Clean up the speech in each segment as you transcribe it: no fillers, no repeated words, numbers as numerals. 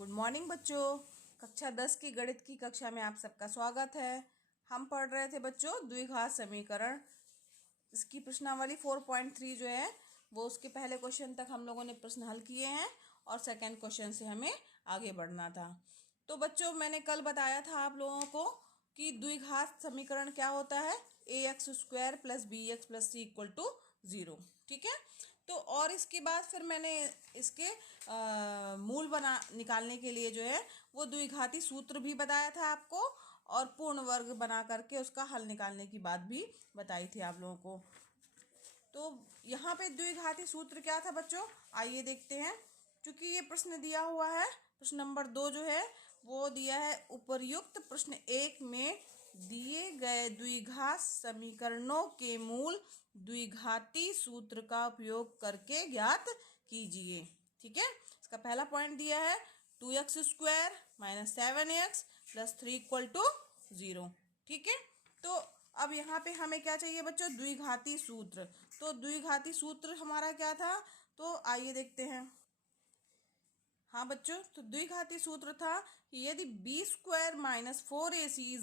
Good morning बच्चों। कक्षा 10 की गणित की कक्षा में आप सबका स्वागत है। हम पढ़ रहे थे बच्चों द्विघात समीकरण। इसकी प्रश्नावली 4.3 जो है वो उसके पहले क्वेश्चन तक हम लोगों ने प्रश्न हल किए हैं और सेकंड क्वेश्चन से हमें आगे बढ़ना था। तो बच्चों मैंने कल बताया था आप लोगों को कि द्विघात समीकरण क्या होता है, ax² + bx + c = 0। ठीक है। तो और इसके बाद फिर मैंने इसके मूल निकालने के लिए जो है वो द्विघाती सूत्र भी बताया था आपको, और पूर्ण वर्ग बना करके उसका हल निकालने की बात भी बताई थी आप लोगों को। तो यहाँ पे द्विघाती सूत्र क्या था बच्चों, आइए देखते हैं। क्योंकि ये प्रश्न दिया हुआ है, प्रश्न नंबर 2 जो है वो दिया है उपर्युक्त प्रश्न 1 में दिए गए द्विघात समीकरणों के मूल द्विघाती सूत्र का उपयोग करके ज्ञात कीजिए। ठीक है। इसका पहला पॉइंट दिया है 2x² - 7x + 3 = 0। ठीक है। तो अब यहाँ पे हमें क्या चाहिए बच्चों, द्विघाती सूत्र। तो द्विघाती सूत्र हमारा क्या था, तो आइए देखते हैं। हाँ बच्चों, तो द्विघाती सूत्र था कि यदि b² - 4ac >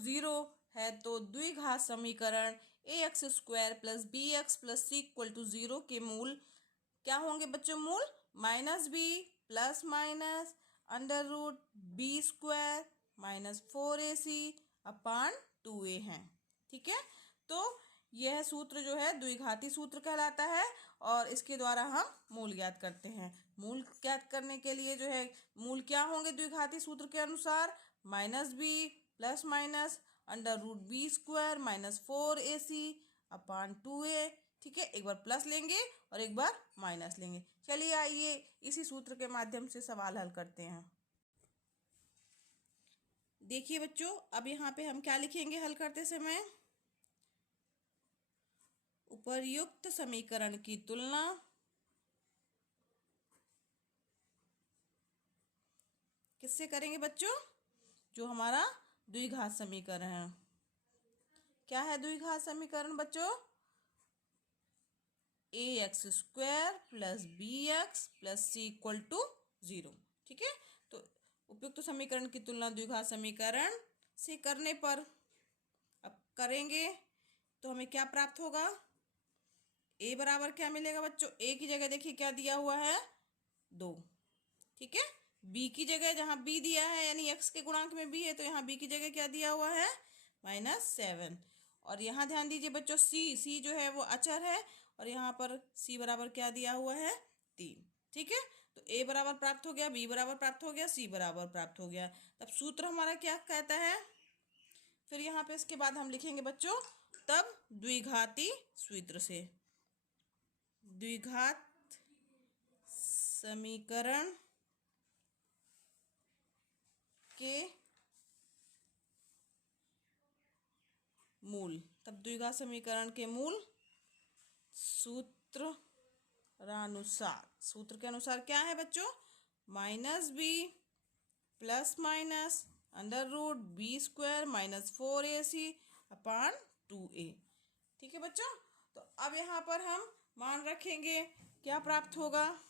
0 है तो द्विघात समीकरण ax² + bx + c = 0 के मूल क्या होंगे बच्चों, मूल -b ± √b² - 4ac/2a हैं। ठीक है। तो यह सूत्र जो है द्विघाती सूत्र कहलाता है और इसके द्वारा हम मूल ज्ञात करते हैं। मूल ज्ञात करने के लिए जो है मूल क्या होंगे द्विघाती सूत्र के अनुसार, -b ± √b² - 4ac/2a। ठीक है। एक बार प्लस लेंगे और एक बार माइनस लेंगे। चलिए आइए इसी सूत्र के माध्यम से सवाल हल करते हैं। देखिए बच्चों, अब यहाँ पे हम क्या लिखेंगे हल करते समय, उपर्युक्त समीकरण की तुलना किससे करेंगे बच्चों, जो हमारा द्विघात समीकरण है। क्या है द्विघात समीकरण बच्चों, ax² + bx + c = 0। ठीक है। तो उपयुक्त समीकरण की तुलना द्विघात समीकरण से करने पर अब करेंगे तो हमें क्या प्राप्त होगा, a बराबर क्या मिलेगा बच्चों, a की जगह देखिए क्या दिया हुआ है 2। ठीक है। b की जगह जहाँ b दिया है यानी x के गुणांक में b है तो यहाँ b की जगह क्या दिया हुआ है -7। और यहाँ ध्यान दीजिए बच्चों c जो है वो अचर है और यहाँ पर c बराबर क्या दिया हुआ है 3। ठीक है। तो a बराबर प्राप्त हो गया, b बराबर प्राप्त हो गया, c बराबर प्राप्त हो गया। तब सूत्र हमारा क्या कहता है, फिर यहाँ पे इसके बाद हम लिखेंगे बच्चों तब द्विघाती सूत्र से द्विघात समीकरण के मूल, तब द्विघात समीकरण के मूल सूत्र के अनुसार क्या है बच्चों, -b ± √b² - 4ac/2a। ठीक है बच्चों। तो अब यहाँ पर हम मान रखेंगे, क्या प्राप्त होगा,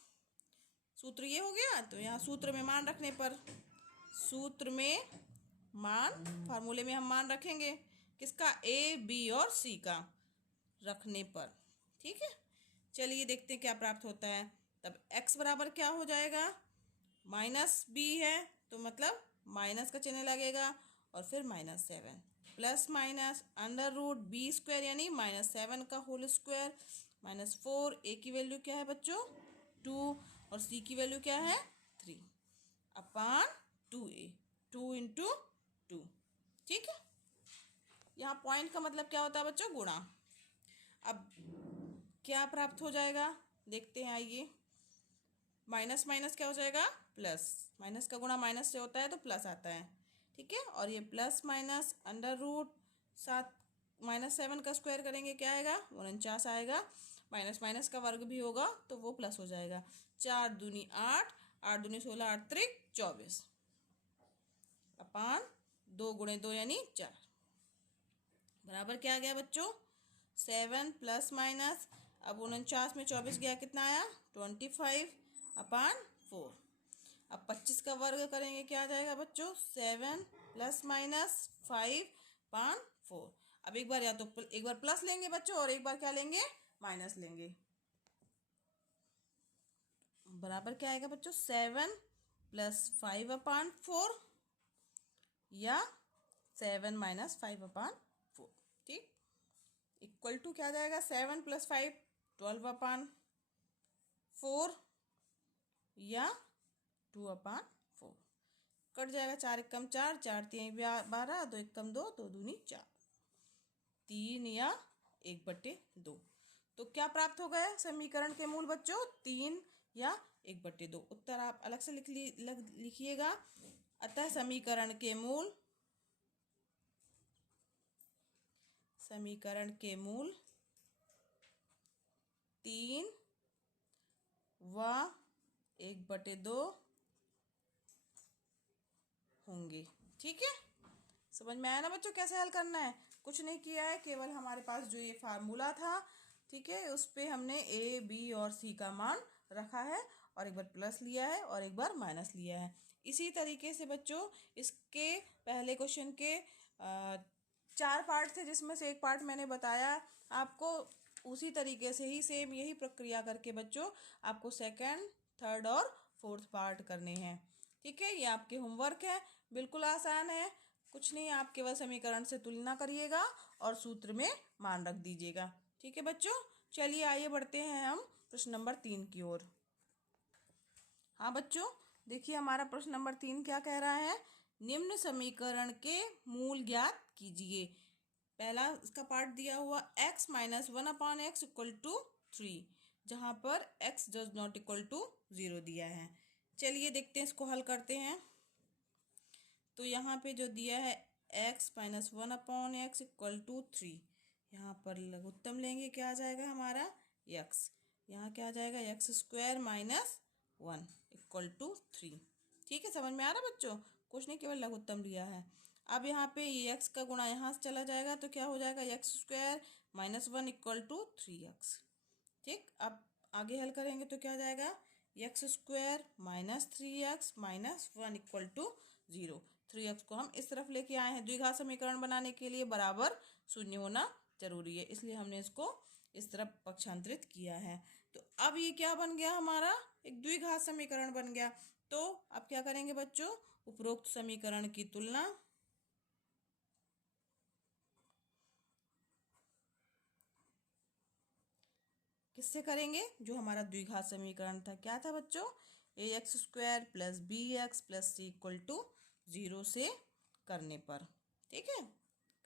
सूत्र ये हो गया। तो यहाँ सूत्र में मान रखने पर, सूत्र में मान, फार्मूले में हम मान रखेंगे किसका, a b और c का रखने पर। ठीक है। चलिए देखते हैं क्या प्राप्त होता है। तब x बराबर क्या हो जाएगा, -b है तो मतलब माइनस का चिन्ह लगेगा और फिर -7 ± √b² यानी -7 का होल स्क्वायर -4। a की वैल्यू क्या है बच्चों 2 और c की वैल्यू क्या है 3/2a, 2 × 2। ठीक है। यहाँ पॉइंट का मतलब क्या होता है बच्चों, गुणा। अब क्या प्राप्त हो जाएगा देखते हैं, आइए। माइनस माइनस क्या हो जाएगा प्लस, माइनस का गुणा माइनस से होता है तो प्लस आता है। ठीक है। और ये प्लस माइनस √7 का स्क्वायर करेंगे क्या आएगा 49 आएगा। माइनस माइनस का वर्ग भी होगा तो वो प्लस हो जाएगा। 4 दूनी 8, 8 दूनी 16, 8 त्रिक 24/2 × 2 यानी 4 बराबर क्या आ गया बच्चों 7 ± अब 49 में 24 गया कितना आया 25/4। अब 25 का वर्ग करेंगे क्या आ जाएगा बच्चों? 7 प्लस माइनस 5/4। अब एक बार या तो एक बार प्लस लेंगे बच्चों और एक बार क्या लेंगे? माइनस लेंगे। बराबर क्या आएगा बच्चों? 7 प्लस 5/4 या 7 माइनस 5/4। ठीक, इक्वल टू क्या जाएगा? 7 प्लस 5 12/4 या 2/4। कट जाएगा, 4 एकम 4, 4 3 12, 2 एकम 2, 2 दूनी 4, 3 या 1/2। तो क्या प्राप्त हो गया समीकरण के मूल बच्चों? 3 या 1/2। उत्तर आप अलग से लिखिएगा। अतः समीकरण के मूल 3 व 1/2 होंगे। ठीक है, समझ में आया ना बच्चों कैसे हल करना है? कुछ नहीं किया है, केवल हमारे पास जो ये फार्मूला था, ठीक है, उस पे हमने ए बी और सी का मान रखा है और एक बार प्लस लिया है और एक बार माइनस लिया है। इसी तरीके से बच्चों इसके पहले क्वेश्चन के 4 पार्ट थे, जिसमें से एक पार्ट मैंने बताया आपको। उसी तरीके से ही सेम यही प्रक्रिया करके बच्चों आपको सेकंड, थर्ड और फोर्थ पार्ट करने हैं। ठीक है, ये आपके होमवर्क है, बिल्कुल आसान है। कुछ नहीं, आप केवल समीकरण से तुलना करिएगा और सूत्र में मान रख दीजिएगा। ठीक है बच्चों, चलिए आइए बढ़ते हैं हम प्रश्न नंबर 3 की ओर। हाँ बच्चों, देखिए हमारा प्रश्न नंबर 3 क्या कह रहा है? निम्न समीकरण के मूल ज्ञात कीजिए। पहला इसका पार्ट दिया हुआ x minus 1/x equal to 3, जहाँ पर x does not equal to 0 दिया है। चलिए देखते हैं, इसको हल करते हैं। तो यहाँ पे जो दिया है x minus 1/x equal to 3, यहाँ पर लघुत्तम लेंगे, क्या आ जाएगा हमारा? x। यहाँ क्या आ जाएगा? x² minus 1 equal to 3। ठीक है, समझ में आ रहा बच्चों? कुछ नहीं, केवल लघुत्तम लिया है। अब यहाँ पे ये x का गुणा यहाँ से चला जाएगा तो क्या हो जाएगा? x² minus 1 equal to 3x। ठीक, अब आगे हल करेंगे तो क्या आ जाएगा? x² minus 3x minus 1 equal to 0। 3x को हम इस तरफ लेके आए हैं। द्विघात समीकरण बनाने के लिए बराबर शून्य होना जरूरी है, इसलिए हमने इसको इस तरफ पक्षांतरित किया है। तो अब ये क्या बन गया हमारा? एक द्विघात समीकरण बन गया। तो अब क्या करेंगे बच्चों? उपरोक्त समीकरण की तुलना किससे करेंगे? जो हमारा द्विघात समीकरण था, क्या था बच्चों? ax² plus bx plus c equal to 0 से करने पर। ठीक है,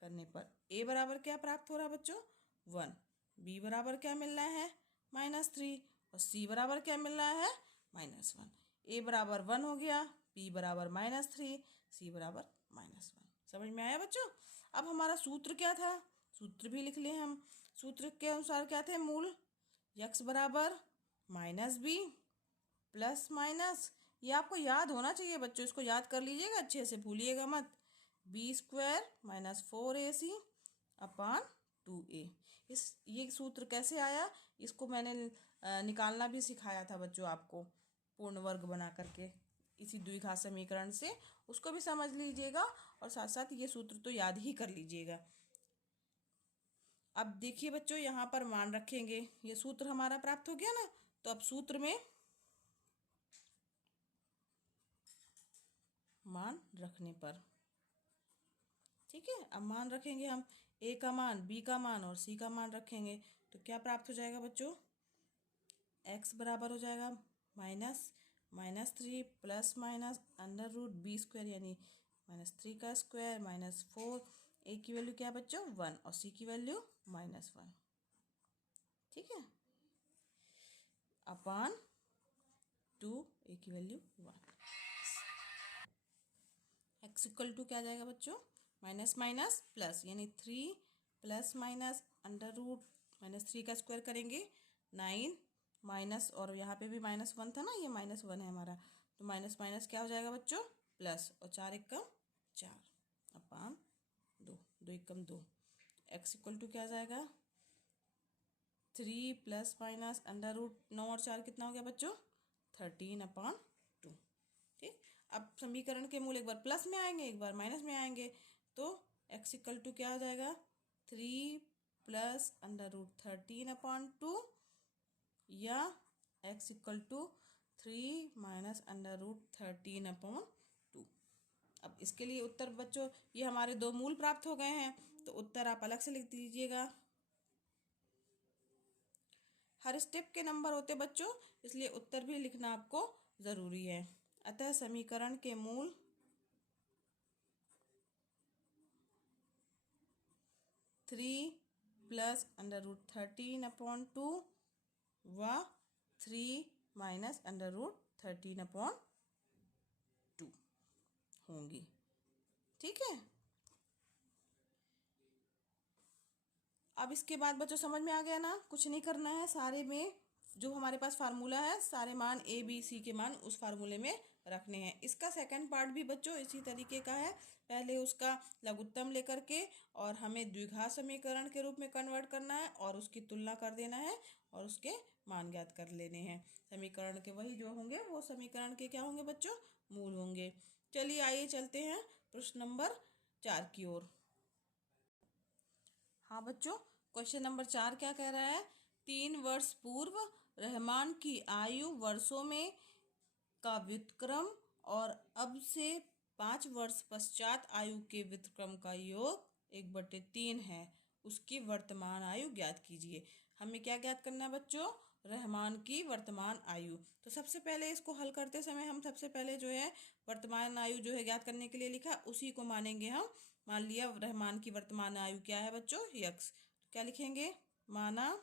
करने पर a बराबर क्या प्राप्त हो रहा है बच्चों? 1। b बराबर क्या मिल रहा है? -3। और c बराबर क्या मिल रहा है? -1। a बराबर 1 हो गया, b बराबर -3, c बराबर -1। समझ में आया बच्चों? अब हमारा सूत्र क्या था? सूत्र भी लिख लें हम। सूत्र के अनुसार क्या थे मूल? x बराबर -b प्लस माइनस, ये आपको याद होना चाहिए बच्चों, इसको याद कर लीजिएगा, अच्छे से भूलिएगा मत। b² माइनस 4ac अपान 2a। ये सूत्र कैसे आया? इसको मैंने निकालना भी सिखाया था बच्चों आपको, पूर्ण वर्ग बना करके, इसी द्विघात समीकरण से। उसको भी समझ लीजिएगा और साथ साथ ये सूत्र तो याद ही कर लीजिएगा। अब देखिए बच्चों, यहाँ पर मान रखेंगे, ये सूत्र हमारा प्राप्त हो गया ना। तो अब सूत्र में मान रखने पर, ठीक है, अब मान रखेंगे हम, a का मान, b का मान और c का मान रखेंगे तो क्या प्राप्त हो जाएगा बच्चों? x बराबर हो जाएगा -3 प्लस माइनस √b² यानी -3 का स्क्वायर -4। a की वैल्यू क्या है बच्चों? 1 और c की वैल्यू -1। ठीक है, अपान 2, a की वैल्यू 1। x इक्वल टू क्या आ जाएगा बच्चों? माइनस माइनस प्लस यानी 3 प्लस माइनस √-3 का स्क्वायर करेंगे 9 माइनस, और यहाँ पे भी -1 था ना, ये -1 है हमारा, तो माइनस माइनस क्या हो जाएगा बच्चों? प्लस, और 4 एकम 4 अपान 2, 2 एकम 2। x इक्वल टू क्या आ जाएगा? 3 प्लस माइनस √9 और 4 कितना हो गया बच्चों? 13/2। ठीक, अब समीकरण के मूल एक बार प्लस में आएंगे, एक बार माइनस में आएंगे, तो x इक्वल टू क्या हो जाएगा 3 प्लस √13/2 या x इक्वल टू 3 माइनस √13/2। अब इसके लिए उत्तर बच्चों ये हमारे दो मूल प्राप्त हो गए हैं, तो उत्तर आप अलग से लिख दीजिएगा। हर स्टेप के नंबर होते बच्चों, इसलिए उत्तर भी लिखना आपको ज़रूरी है। अतः समीकरण के मूल 3 प्लस √13/2 व 3 माइनस √13/2 होंगी। ठीक है, अब इसके बाद बच्चों समझ में आ गया ना, कुछ नहीं करना है, सारे में जो हमारे पास फार्मूला है सारे मान ए बी सी के मान उस फार्मूले में रखने हैं। इसका सेकंड पार्ट भी बच्चों इसी तरीके का है, पहले उसका लघुत्तम लेकर के और हमें द्विघात समीकरण के रूप में कन्वर्ट करना है और उसकी तुलना कर देना है और उसके मान ज्ञात कर लेने हैं। समीकरण के वही जो होंगे वो समीकरण के क्या होंगे बच्चों, मूल होंगे। चलिए आइए चलते हैं प्रश्न नंबर 4 की ओर। हाँ बच्चों, क्वेश्चन नंबर 4 क्या कह रहा है, 3 वर्ष पूर्व रहमान की आयु वर्षों में का व्युत्क्रम और अब से 5 वर्ष पश्चात आयु के व्युत्क्रम का योग 1/3 है, उसकी वर्तमान आयु ज्ञात कीजिए। हमें क्या ज्ञात करना है बच्चों, रहमान की वर्तमान आयु। तो सबसे पहले इसको हल करते समय हम सबसे पहले जो है वर्तमान आयु जो है ज्ञात करने के लिए लिखा, उसी को मानेंगे हम। मान लिया रहमान की वर्तमान आयु क्या है बच्चों, यक्स। तो क्या लिखेंगे, माना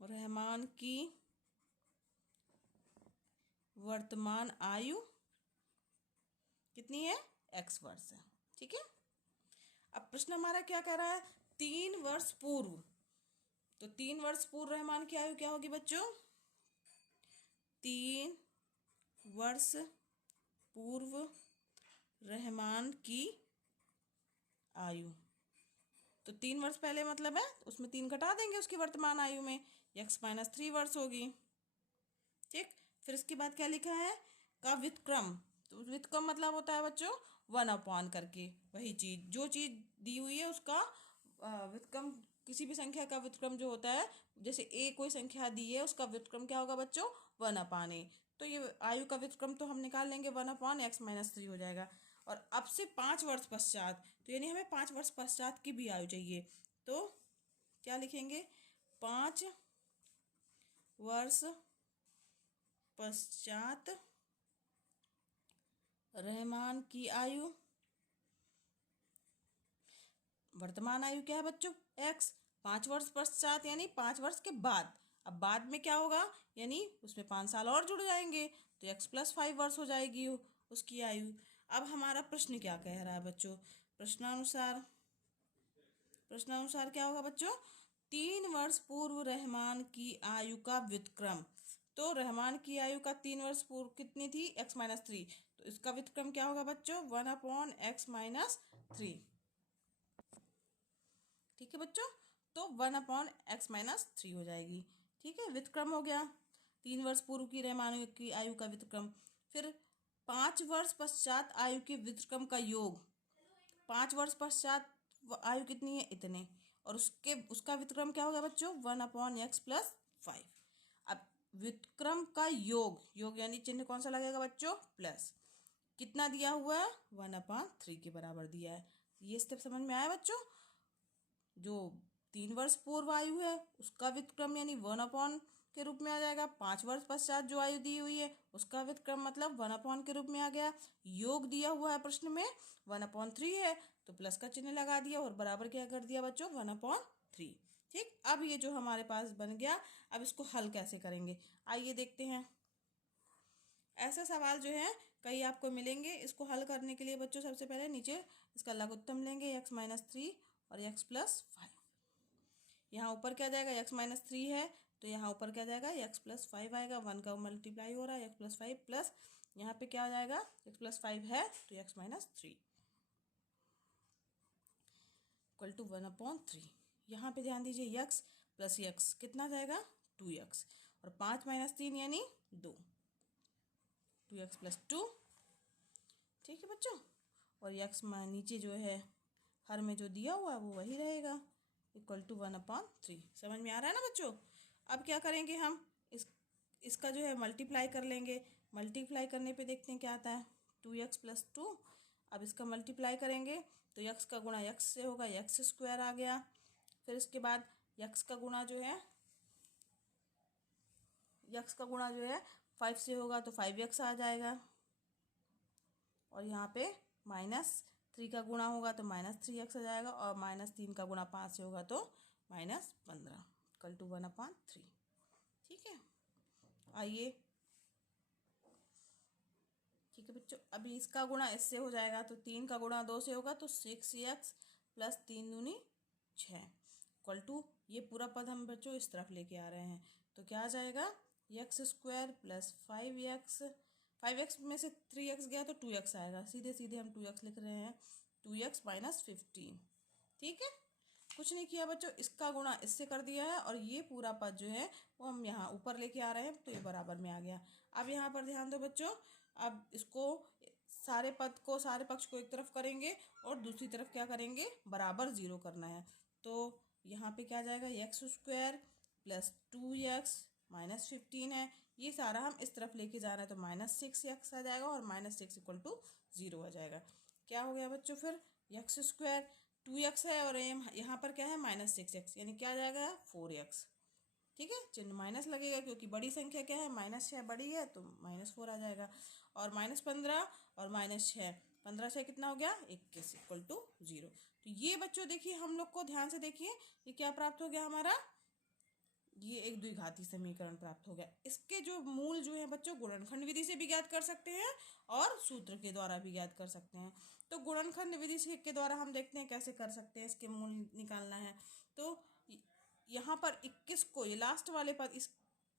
रहमान की वर्तमान आयु कितनी है, x वर्ष है। ठीक है, अब प्रश्न हमारा क्या कह रहा है, 3 वर्ष पूर्व, तो 3 वर्ष पूर्व रहमान की आयु क्या होगी बच्चों, 3 वर्ष पूर्व रहमान की आयु, तो 3 वर्ष पहले मतलब है उसमें 3 घटा देंगे उसकी वर्तमान आयु में, x-3 वर्ष होगी। ठीक, फिर इसके बाद क्या लिखा है, का व्युत्क्रम, तो व्युत्क्रम मतलब होता है बच्चों 1/, करके वही चीज जो चीज दी हुई है उसका व्युत्क्रम, किसी भी संख्या का व्युत्क्रम जो होता है, जैसे ए कोई संख्या दी है उसका व्युत्क्रम क्या होगा बच्चों 1/a, तो ये आयु का व्युत्क्रम तो हम निकाल लेंगे 1/x-3 हो जाएगा। और अब से 5 वर्ष पश्चात, तो यानी हमें 5 वर्ष पश्चात की भी आयु चाहिए, तो क्या लिखेंगे, 5 वर्ष पश्चात रहमान की आयु, वर्तमान आयु क्या है बच्चों x, 5 वर्ष पश्चात यानी 5 वर्ष के बाद। अब बाद में क्या होगा, यानी उसमें 5 साल और जुड़ जाएंगे, तो x+5 वर्ष हो जाएगी उसकी आयु। अब हमारा प्रश्न क्या कह रहा है बच्चों, प्रश्नानुसार क्या होगा बच्चों, 3 वर्ष पूर्व रहमान की आयु का व्युत्क्रम, तो रहमान की आयु का 3 वर्ष पूर्व कितनी थी, x-3, तो इसका व्युत्क्रम क्या होगा बच्चों 1/x-3। ठीक है बच्चों, तो 1/x-3 हो जाएगी। ठीक है, व्युत्क्रम हो गया 3 वर्ष पूर्व की रहमान की आयु का व्युत्क्रम। फिर 5 वर्ष पश्चात आयु के व्युत्क्रम का योग, 5 वर्ष पश्चात आयु कितनी है इतने, और उसका व्युत्क्रम क्या होगा बच्चों 1/x+5। अब व्युत्क्रम का योग यानी चिन्ह कौन सा लगेगा बच्चों, प्लस, कितना दिया हुआ है 1/3 के बराबर दिया है। ये स्टेप समझ में आया बच्चों, जो 3 वर्ष पूर्व आयु है उसका व्युत्क्रम यानी 1/, के रूप में आ जाएगा। 5 वर्ष पश्चात जो आयु दी हुई है उसका व्युत्क्रम मतलब 1/, के रूप में आ गया। योग दिया हुआ है प्रश्न में 1/3 है, तो प्लस का चिन्ह लगा दिया और बराबर क्या कर दिया बच्चों 1/3। ठीक, अब ये जो हमारे पास बन गया, अब इसको हल कैसे करेंगे आइए देखते हैं। ऐसे सवाल जो है कई आपको मिलेंगे, इसको हल करने के लिए बच्चों सबसे पहले नीचे इसका लघुत्तम लेंगे x-3 और x+5। यहाँ ऊपर क्या जाएगा, x-3 है तो यहाँ ऊपर क्या जाएगा x+5 आएगा, 1 का मल्टीप्लाई हो रहा है x+5 प्लस यहाँ पे क्या आ जाएगा x+5 है तो x-3 इक्वल टू 1/3। यहाँ पे ध्यान दीजिए x प्लस कितना जाएगा 2x, और 5 - 3 यानी 2। 2x+2। ठीक है बच्चों, और x नीचे जो है हर में जो दिया हुआ है वो वही रहेगा, = 1/3। समझ में आ रहा है ना बच्चों। अब क्या करेंगे हम, इसका जो है मल्टीप्लाई कर लेंगे। मल्टीप्लाई करने पे देखते हैं क्या आता है, 2x+2। अब इसका मल्टीप्लाई करेंगे तो x का गुणा x से होगा, x² आ गया। फिर इसके बाद x का गुणा जो है 5 से होगा तो 5x आ जाएगा। और यहाँ पे -3 का गुणा होगा तो -3x आ जाएगा। और -3 का गुणा 5 से होगा तो -15 = 1/3। ठीक है, आइए। ठीक है बच्चों, अभी इसका गुणा इससे हो जाएगा तो 3 का गुणा 2 से होगा तो 6x + 3 दूनी 6 = ये पूरा पद हम बच्चों इस तरफ लेके आ रहे हैं तो क्या आ जाएगा, x² + 5x में से 3x गया तो 2x आएगा। सीधे सीधे हम 2x लिख रहे हैं, 2x - 15। ठीक है, कुछ नहीं किया बच्चों, इसका गुणा इससे कर दिया है और ये पूरा पद जो है वो हम यहाँ ऊपर लेके आ रहे हैं तो ये बराबर में आ गया। अब यहाँ पर ध्यान दो बच्चों, अब इसको सारे पक्ष को एक तरफ करेंगे और दूसरी तरफ क्या करेंगे, बराबर 0 करना है। तो यहाँ पे क्या आ जाएगा, x² + 2x - 15 है, ये सारा हम इस तरफ लेके जा रहे हैं तो -6x आ जाएगा और -6 = 0 आ जाएगा। क्या हो गया बच्चों, फिर x² 2x है और यहाँ पर क्या है -6x, यानी क्या आ जाएगा 4x। ठीक है, चिन्ह माइनस लगेगा क्योंकि बड़ी संख्या क्या है, -6 बड़ी है तो -4 आ जाएगा। और -15 और -6, 15 से कितना हो गया 21 = 0। तो ये बच्चों देखिए, हम लोग को ध्यान से देखिए, ये क्या प्राप्त हो गया हमारा, ये एक द्विघाती समीकरण प्राप्त हो गया। इसके जो मूल जो है बच्चों, गुणनखंड विधि से भी ज्ञात कर सकते हैं और सूत्र के द्वारा भी ज्ञात कर सकते हैं। तो गुणनखंड विधि से के द्वारा हम देखते हैं कैसे कर सकते हैं, इसके मूल निकालना है। तो यहाँ पर 21 को, ये लास्ट वाले पद,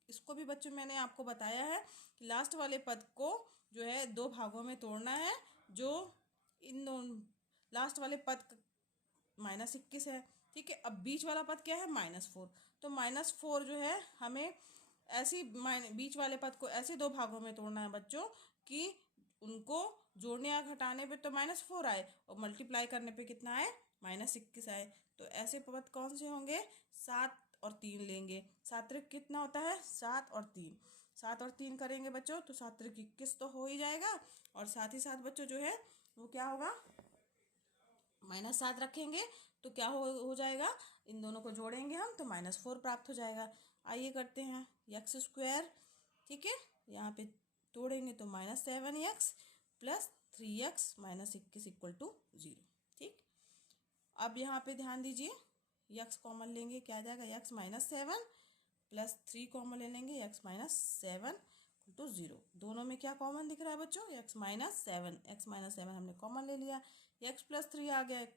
इसको भी बच्चों मैंने आपको बताया है कि लास्ट वाले पद को जो है 2 भागों में तोड़ना है। जो इन दोनों लास्ट वाले पद -21 है। ठीक है, अब बीच वाला पद क्या है -4, तो -4 जो है हमें ऐसी बीच वाले पद को ऐसे 2 भागों में तोड़ना है बच्चों कि उनको जोड़ने या घटाने पे तो -4 आए और मल्टीप्लाई करने पे कितना आए, -21 आए। तो ऐसे पद कौन से होंगे, 7 और 3 लेंगे। 7 कितना होता है, 7 और 3, 7 और 3 करेंगे बच्चों तो 7 21 तो हो ही जाएगा। और साथ ही साथ बच्चों जो है वो क्या होगा, -7 रखेंगे तो क्या हो जाएगा, इन दोनों को जोड़ेंगे हम तो -4 प्राप्त हो जाएगा। आइए करते हैं, x², ठीक है, यहाँ पे तोड़ेंगे तो -7x + 3x - 21 = 0। ठीक, अब यहाँ पे ध्यान दीजिए, x कॉमन लेंगे, क्या आ जाएगा, x - 7 + 3 कॉमन ले लेंगे, x - 7 = 0। दोनों में क्या कॉमन दिख रहा है बच्चों, x - 7 हमने कॉमन ले लिया, x + 3 आ गया =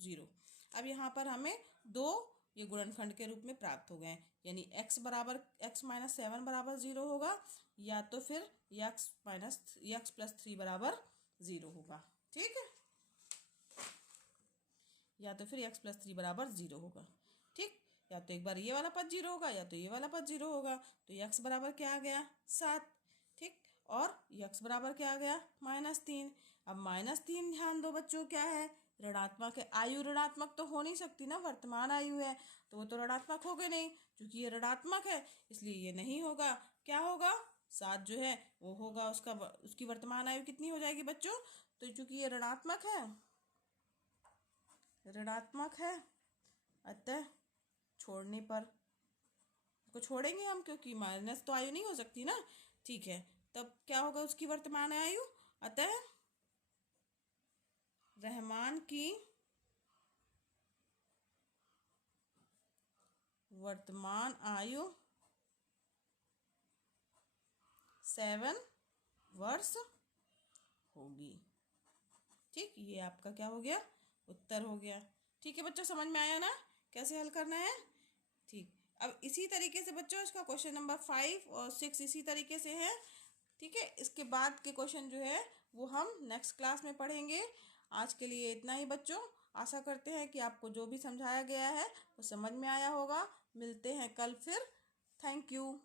0। अब यहाँ पर हमें 2 ये गुणनखंड के रूप में प्राप्त हो गए, यानी x - 7 = 0 होगा, या तो फिर x + 3 = 0 होगा। ठीक है, या तो फिर x + 3 = 0 होगा। ठीक, या तो एक बार ये वाला पद 0 होगा या तो ये वाला पद 0 होगा। तो x बराबर क्या आ गया, 7। ठीक, और x बराबर क्या आ गया, -3। अब -3 ध्यान दो बच्चों, क्या है, ऋणात्मक है। आयु ऋणात्मक तो हो नहीं सकती ना, वर्तमान आयु है तो वो तो ऋणात्मक हो गए नहीं, क्योंकि ये ऋणात्मक है इसलिए ये नहीं होगा। क्या होगा, 7 जो है वो होगा उसकी वर्तमान आयु कितनी हो जाएगी बच्चों, तो चूंकि ये ऋणात्मक है अतः छोड़ने पर, इसको छोड़ेंगे हम क्योंकि माइनस तो आयु नहीं हो सकती ना। ठीक है, तब क्या होगा उसकी वर्तमान आयु, अतः रहमान की वर्तमान आयु 7 वर्ष होगी। ठीक, ये आपका क्या हो गया, उत्तर हो गया। ठीक है बच्चों, समझ में आया ना कैसे हल करना है। ठीक, अब इसी तरीके से बच्चों इसका क्वेश्चन नंबर 5 और 6 इसी तरीके से है। ठीक है, इसके बाद के क्वेश्चन जो है वो हम नेक्स्ट क्लास में पढ़ेंगे। आज के लिए इतना ही बच्चों, आशा करते हैं कि आपको जो भी समझाया गया है वो समझ में आया होगा। मिलते हैं कल फिर, थैंक यू।